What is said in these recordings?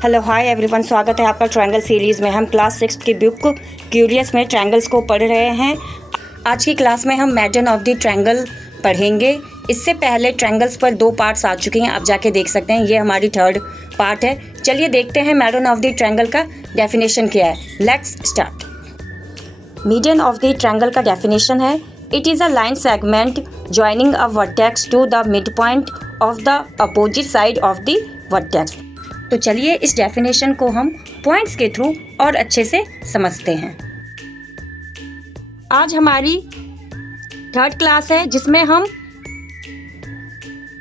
Hello hi everyone, स्वागत है आपका ट्रायंगल सीरीज़ में। हम क्लास 6 की बुक क्यूरियस में ट्रायंगल्स को पढ़ रहे हैं। आज की क्लास में हम मैडन ऑफ द ट्रायंगल पढ़ेंगे। इससे पहले ट्रायंगल्स पर 2 पार्ट्स आ चुके हैं, आप जाके देख सकते हैं। ये हमारी 3rd पार्ट है। चलिए देखते हैं मैडन ऑफ द ट्रायंगल का डेफिनेशन क्या है। Let's start. Median of the triangle का डेफिनेशन है, it is a line segment joining a vertex to the mid point of the opposite side of the vertex. तो चलिए इस definition को हम पॉइंट्स के थ्रू और अच्छे से समझते हैं। आज हमारी 3rd क्लास है जिसमें हम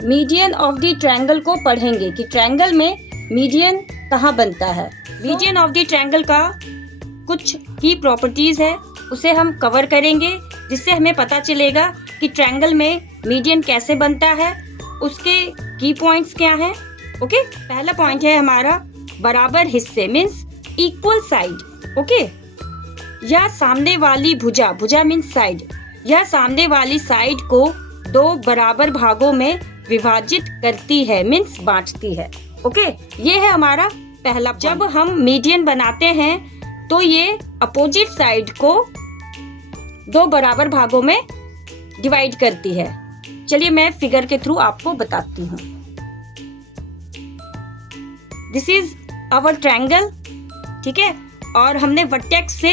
मीडियन ऑफ द ट्रायंगल को पढ़ेंगे कि ट्रायंगल में मीडियन कहाँ बनता है। मीडियन ऑफ द ट्रायंगल का कुछ की प्रॉपर्टीज़ है, उसे हम कवर करेंगे, जिससे हमें पता चलेगा कि ट्रायंगल में मीडियन कैसे बनता है, उसके की पॉइंट्स क्या हैं। ओके, पहला पॉइंट है हमारा बराबर हिस्से, मीन्स इक्वल साइड। ओके, या सामने वाली भुजा, भुजा मीन्स साइड, यह सामने वाली साइड को 2 बराबर भागों में विभाजित करती है, मीन्स बांटती है। ओके, ये है हमारा पहला। जब हम मीडियन बनाते हैं तो ये अपोजिट साइड को 2 बराबर भागों में डिवाइड करती है। चलिए मैं फिगर के थ्रू आपको बताती हूँ। दिस इज आवर ट्रायंगल, ठीक है। और हमने वर्टेक्स से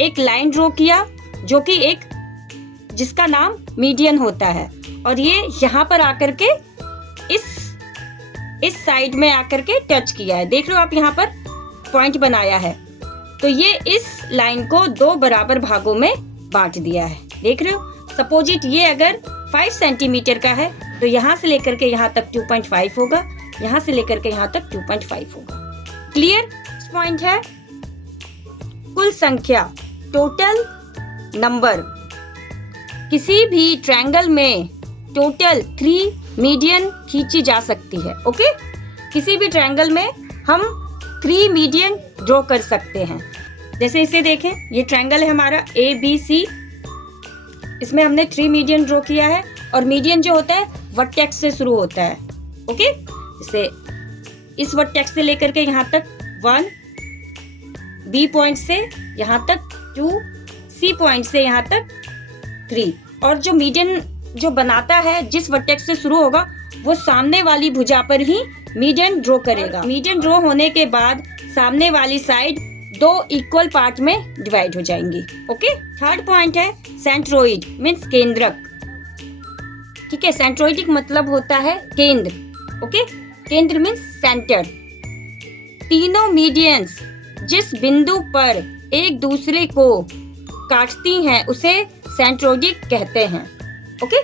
एक लाइन ड्रॉ किया जो कि जिसका नाम मीडियन होता है, और ये यहाँ पर आकर के इस साइड में आकर के टच किया है। देख रहे हो आप, यहाँ पर पॉइंट बनाया है, तो ये इस लाइन को 2 बराबर भागों में बांट दिया है। देख रहे हो, सपोजिट ये अगर 5 सेंटीमीटर का है तो यहाँ से लेकर के यहाँ तक 2.5 होगा, यहाँ से लेकर के यहाँ तक 2.5 होगा। क्लियर? पॉइंट है कुल संख्या, टोटल नंबर। किसी भी ट्रायंगल में टोटल 3 मीडियन खींची जा सकती है। ओके, किसी भी ट्रायंगल में हम 3 मीडियन ड्रॉ कर सकते हैं। जैसे इसे देखें, ये ट्रायंगल है हमारा ABC, इसमें हमने 3 मीडियन ड्रॉ किया है, और मीडियन जो होता है वर्टेक्स से शुरू होता है। ओके, जैसे इस वर्टेक्स से लेकर के यहाँ तक 1, B पॉइंट से यहाँ तक 2, C पॉइंट से यहाँ तक 3। और जो मीडियन जो बनाता है, जिस वर्टेक्स से शुरू होगा, वो सामने वाली भुजा पर ही मीडियन ड्रॉ करेगा। मीडियन ड्रॉ होने के बाद सामने वाली साइड 2 इक्वल पार्ट में डिवाइड हो जाएंगी। ओके, 3rd पॉइंट है सेंट्रोइड, मीन्स केंद्रक। ठीक है, सेंट्रोइडिक मतलब होता है केंद्र। ओके, केंद्र मीन्स सेंटर। तीनों मीडियंस जिस बिंदु पर एक दूसरे को काटती हैं उसे सेंट्रोइडिक कहते हैं। ओके,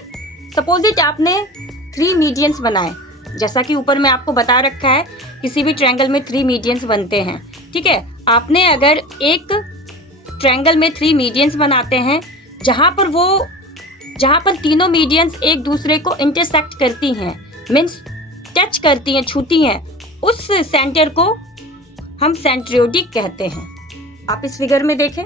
सपोजिट आपने 3 मीडियंस बनाए, जैसा कि ऊपर में आपको बता रखा है किसी भी ट्रायंगल में 3 मीडियंस बनते हैं। ठीक है, आपने अगर एक ट्रायंगल में 3 मीडियंस बनाते हैं जहाँ पर तीनों मीडियंस एक दूसरे को इंटरसेक्ट करती हैं, मीन्स टच करती हैं, छूती हैं, उस सेंटर को हम सेंट्रोइडिक कहते हैं। आप इस फिगर में देखें,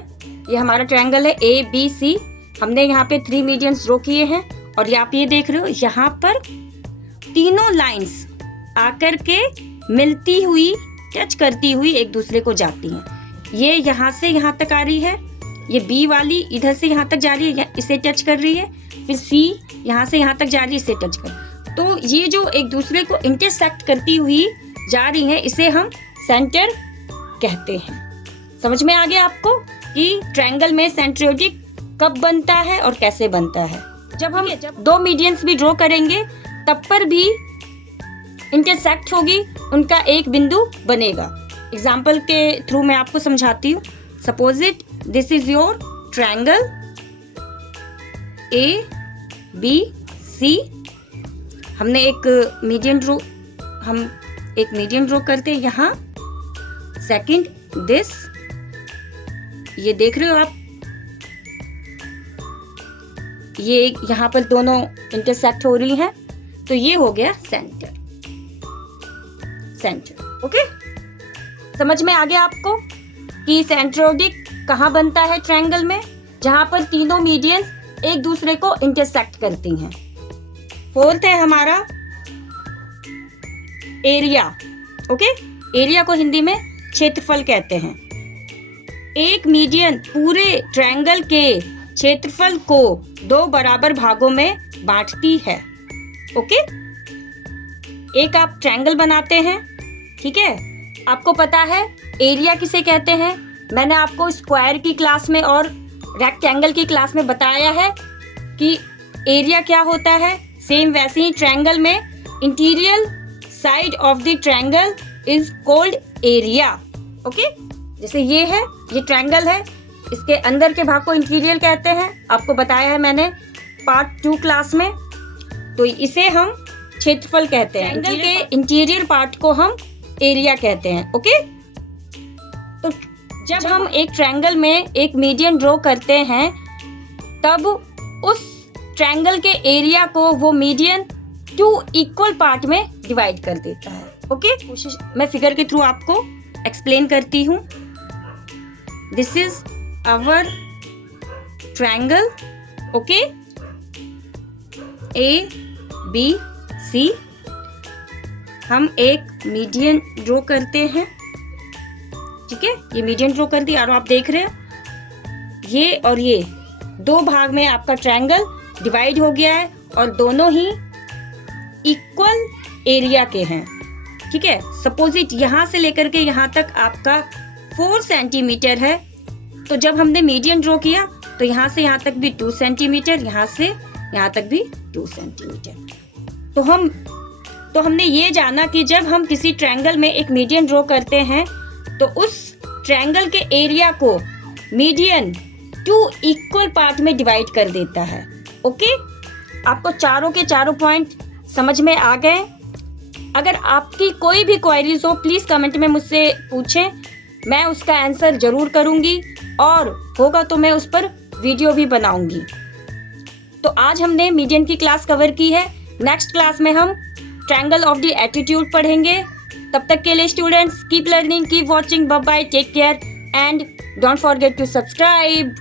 ये हमारा ट्रायंगल है ABC, हमने यहाँ पे 3 मीडियंस ड्रॉ किए हैं, और आप ये देख रहे हो, यहाँ पर तीनों लाइंस आकर के मिलती हुई, टच करती हुई एक दूसरे को जाती हैं। ये यहाँ से यहाँ तक आ रही है, ये B वाली इधर से यहाँ तक जा रही है, इसे टच कर रही है, फिर C यहाँ से यहाँ तक जा रही है, इसे टच कर। तो ये जो एक दूसरे को इंटरसेक्ट करती हुई जा रही है, इसे हम सेंटर कहते हैं। समझ में आ गया आपको कि ट्रायंगल में सेंट्रोइडिक कब बनता है और कैसे बनता है। जब हम 2 मीडियंस भी ड्रॉ करेंगे तब पर भी इंटरसेक्ट होगी, उनका एक बिंदु बनेगा। एग्जाम्पल के थ्रू मैं आपको समझाती हूँ। Suppose this is your triangle ABC, हमने एक मीडियन ड्रॉ करते हैं यहाँ। सेकंड दिस, ये देख रहे हो आप, ये यहाँ पर दोनों इंटरसेक्ट हो रही हैं, तो ये हो गया सेंटर। ओके, समझ में आ गया आपको कि सेंट्रोइडिक कहाँ बनता है ट्रायंगल में, जहाँ पर तीनों मीडियंस एक दूसरे को इंटरसेक्ट करती हैं। 4th है हमारा एरिया। ओके, एरिया को हिंदी में क्षेत्रफल कहते हैं। एक मीडियन पूरे ट्रायंगल के क्षेत्रफल को 2 बराबर भागों में बांटती है। ओके, एक आप ट्रायंगल बनाते हैं, ठीक है। आपको पता है एरिया किसे कहते हैं। मैंने आपको स्क्वायर की क्लास में और रेक्टेंगल की क्लास में बताया है कि एरिया क्या होता है। सेम वैसे ही ट्रायंगल में interior side of the triangle is called area. Okay, जैसे ये ट्रायंगल है, इसके अंदर के भाग को इंटीरियर कहते हैं। आपको बताया है मैंने पार्ट 2 क्लास में। तो इसे हम क्षेत्रफल कहते हैं। ट्रायंगल के इंटीरियर पार्ट को हम एरिया कहते हैं। ओके, तो जब हम एक ट्रायंगल में एक मीडियन ड्रॉ करते हैं तब उस ट्रायंगल के एरिया को वो मीडियन 2 इक्वल पार्ट में डिवाइड कर देता है। ओके, कोशिश मैं फिगर के थ्रू आपको एक्सप्लेन करती हूँ। This is our triangle. Okay, ABC। हम एक मीडियन ड्रॉ करते हैं, ठीक है। ये मीडियन ड्रॉ कर दिया और आप देख रहे हो ये और ये 2 भाग में आपका ट्रायंगल डिवाइड हो गया है और दोनों ही इक्वल एरिया के हैं, ठीक है। सपोजिट यहाँ से लेकर के यहाँ तक आपका 4 सेंटीमीटर है। तो जब हमने मीडियन ड्रॉ किया तो यहाँ से यहाँ तक भी 2 सेंटीमीटर, यहाँ से यहाँ तक भी 2 सेंटीमीटर। तो हमने ये जाना कि जब हम किसी ट्रायंगल में एक मीडियन ड्रॉ करते हैं तो उस ट्रायंगल के एरिया को मीडियन 2 इक्वल पार्ट में डिवाइड कर देता है। ओके, आपको चारों के चारों पॉइंट समझ में आ गए। अगर आपकी कोई भी क्वेरीज हो प्लीज कमेंट में मुझसे पूछें, मैं उसका आंसर जरूर करूंगी और होगा तो मैं उस पर वीडियो भी बनाऊंगी। तो आज हमने मीडियन की क्लास कवर की है। नेक्स्ट क्लास में हम ट्रायंगल ऑफ द एटीट्यूड पढ़ेंगे। तब तक के लिए students keep learning, keep watching, bye bye, take care and don't forget to subscribe.